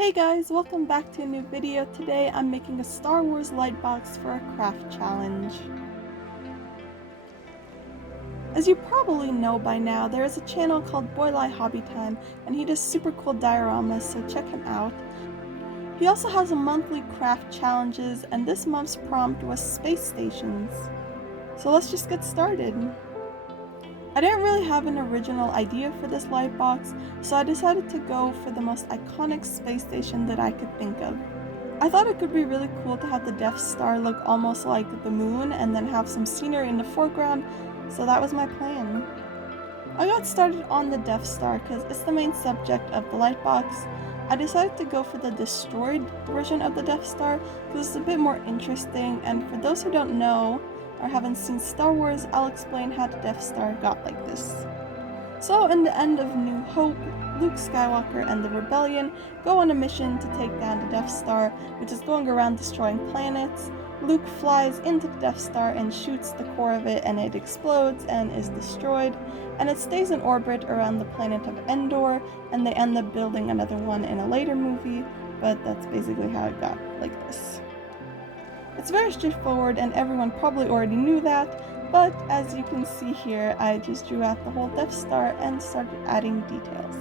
Hey guys, welcome back to a new video. Today I'm making a Star Wars light box for a craft challenge. As you probably know by now, there is a channel called Boylai Hobby Time, and he does super cool dioramas, so check him out. He also has a monthly craft challenges, and this month's prompt was space stations. So let's just get started. I didn't really have an original idea for this light box, so I decided to go for the most iconic space station that I could think of. I thought it could be really cool to have the Death Star look almost like the moon and then have some scenery in the foreground, so that was my plan. I got started on the Death Star because it's the main subject of the light box. I decided to go for the destroyed version of the Death Star because it's a bit more interesting, and for those who don't know or haven't seen Star Wars, I'll explain how the Death Star got like this. So, in the end of New Hope, Luke Skywalker and the Rebellion go on a mission to take down the Death Star, which is going around destroying planets. Luke flies into the Death Star and shoots the core of it, and it explodes and is destroyed, and it stays in orbit around the planet of Endor, and they end up building another one in a later movie, but that's basically how it got like this. It's very straightforward, and everyone probably already knew that, but as you can see here, I just drew out the whole Death Star and started adding details.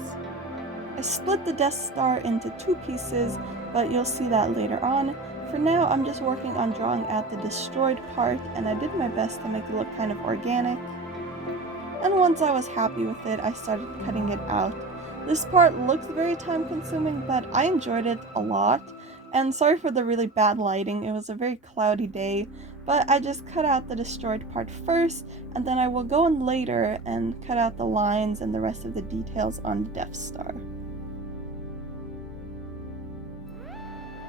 I split the Death Star into two pieces, but you'll see that later on. For now, I'm just working on drawing out the destroyed part, and I did my best to make it look kind of organic. And once I was happy with it, I started cutting it out. This part looks very time consuming, but I enjoyed it a lot. And sorry for the really bad lighting, it was a very cloudy day, but I just cut out the destroyed part first, and then I will go in later and cut out the lines and the rest of the details on the Death Star.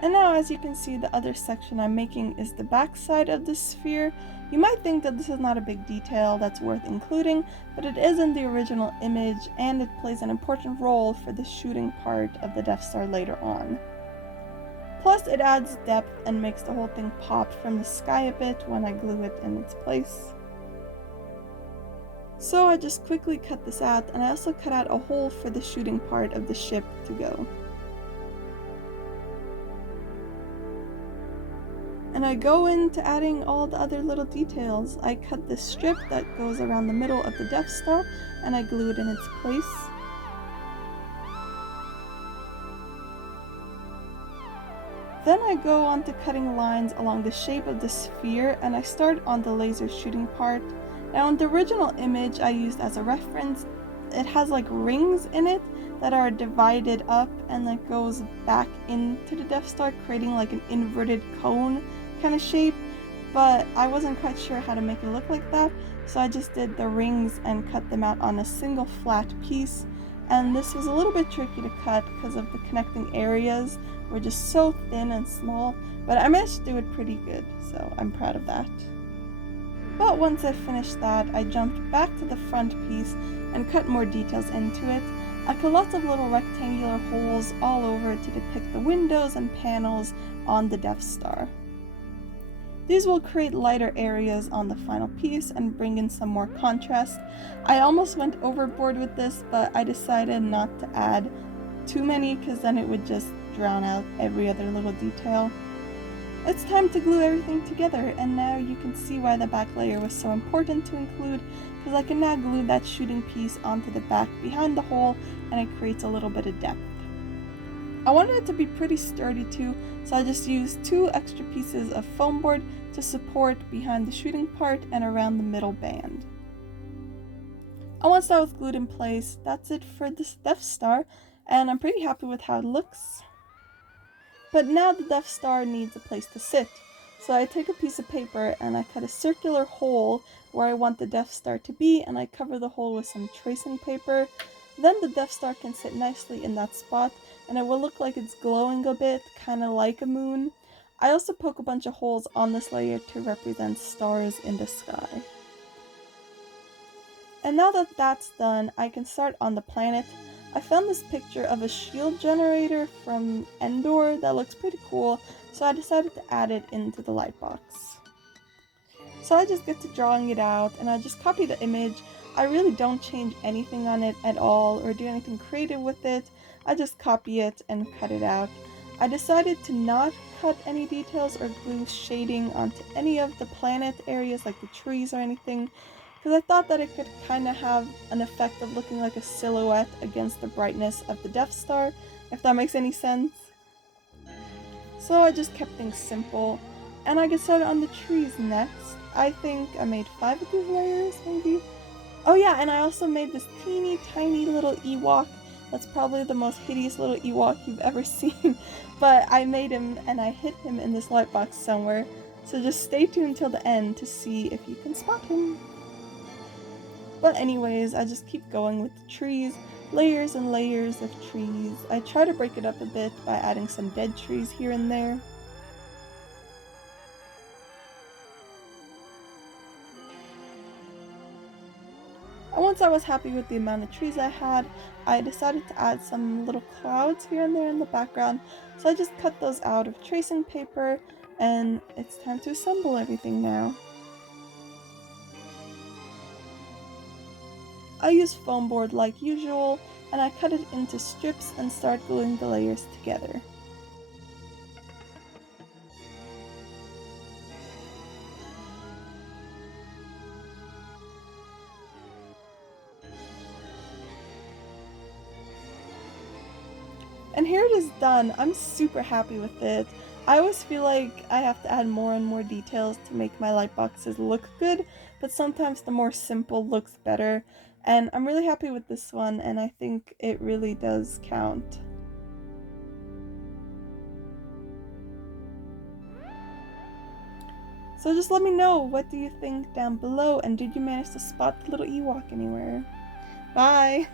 And now, as you can see, the other section I'm making is the back side of the sphere. You might think that this is not a big detail that's worth including, but it is in the original image, and it plays an important role for the shooting part of the Death Star later on. Plus, it adds depth and makes the whole thing pop from the sky a bit when I glue it in its place. So I just quickly cut this out, and I also cut out a hole for the shooting part of the ship to go. And I go into adding all the other little details. I cut this strip that goes around the middle of the Death Star, and I glue it in its place. Then I go on to cutting lines along the shape of the sphere, and I start on the laser shooting part. Now in the original image I used as a reference, it has like rings in it that are divided up and like goes back into the Death Star, creating like an inverted cone kind of shape, but I wasn't quite sure how to make it look like that, so I just did the rings and cut them out on a single flat piece. And this was a little bit tricky to cut because of the connecting areas were just so thin and small, but I managed to do it pretty good, so I'm proud of that. But once I finished that, I jumped back to the front piece and cut more details into it. I cut lots of little rectangular holes all over to depict the windows and panels on the Death Star. These will create lighter areas on the final piece and bring in some more contrast. I almost went overboard with this, but I decided not to add too many because then it would just drown out every other little detail. It's time to glue everything together, and now you can see why the back layer was so important to include, because I can now glue that shooting piece onto the back behind the hole, and it creates a little bit of depth. I wanted it to be pretty sturdy too, so I just used 2 extra pieces of foam board to support behind the shooting part and around the middle band. And once that was glued in place, that's it for this Death Star, and I'm pretty happy with how it looks. But now the Death Star needs a place to sit, so I take a piece of paper and I cut a circular hole where I want the Death Star to be, and I cover the hole with some tracing paper. Then the Death Star can sit nicely in that spot, and it will look like it's glowing a bit, kind of like a moon. I also poke a bunch of holes on this layer to represent stars in the sky. And now that that's done, I can start on the planet. I found this picture of a shield generator from Endor that looks pretty cool, so I decided to add it into the light box. So I just get to drawing it out, and I just copy the image. I really don't change anything on it at all or do anything creative with it. I just copy it and cut it out. I decided to not cut any details or glue shading onto any of the planet areas like the trees or anything, because I thought that it could kind of have an effect of looking like a silhouette against the brightness of the Death Star, if that makes any sense. So I just kept things simple, and I get started on the trees next. I think I made 5 of these layers, maybe? Oh yeah, and I also made this teeny tiny little Ewok. That's probably the most hideous little Ewok you've ever seen. But I made him and I hid him in this light box somewhere. So just stay tuned till the end to see if you can spot him. But anyways, I just keep going with the trees. Layers and layers of trees. I try to break it up a bit by adding some dead trees here and there. And once I was happy with the amount of trees I had, I decided to add some little clouds here and there in the background, so I just cut those out of tracing paper, and it's time to assemble everything now. I use foam board like usual, and I cut it into strips and start gluing the layers together. And here it is done. I'm super happy with it. I always feel like I have to add more and more details to make my light boxes look good, but sometimes the more simple looks better. And I'm really happy with this one, and I think it really does count. So just let me know, what do you think down below, and did you manage to spot the little Ewok anywhere? Bye!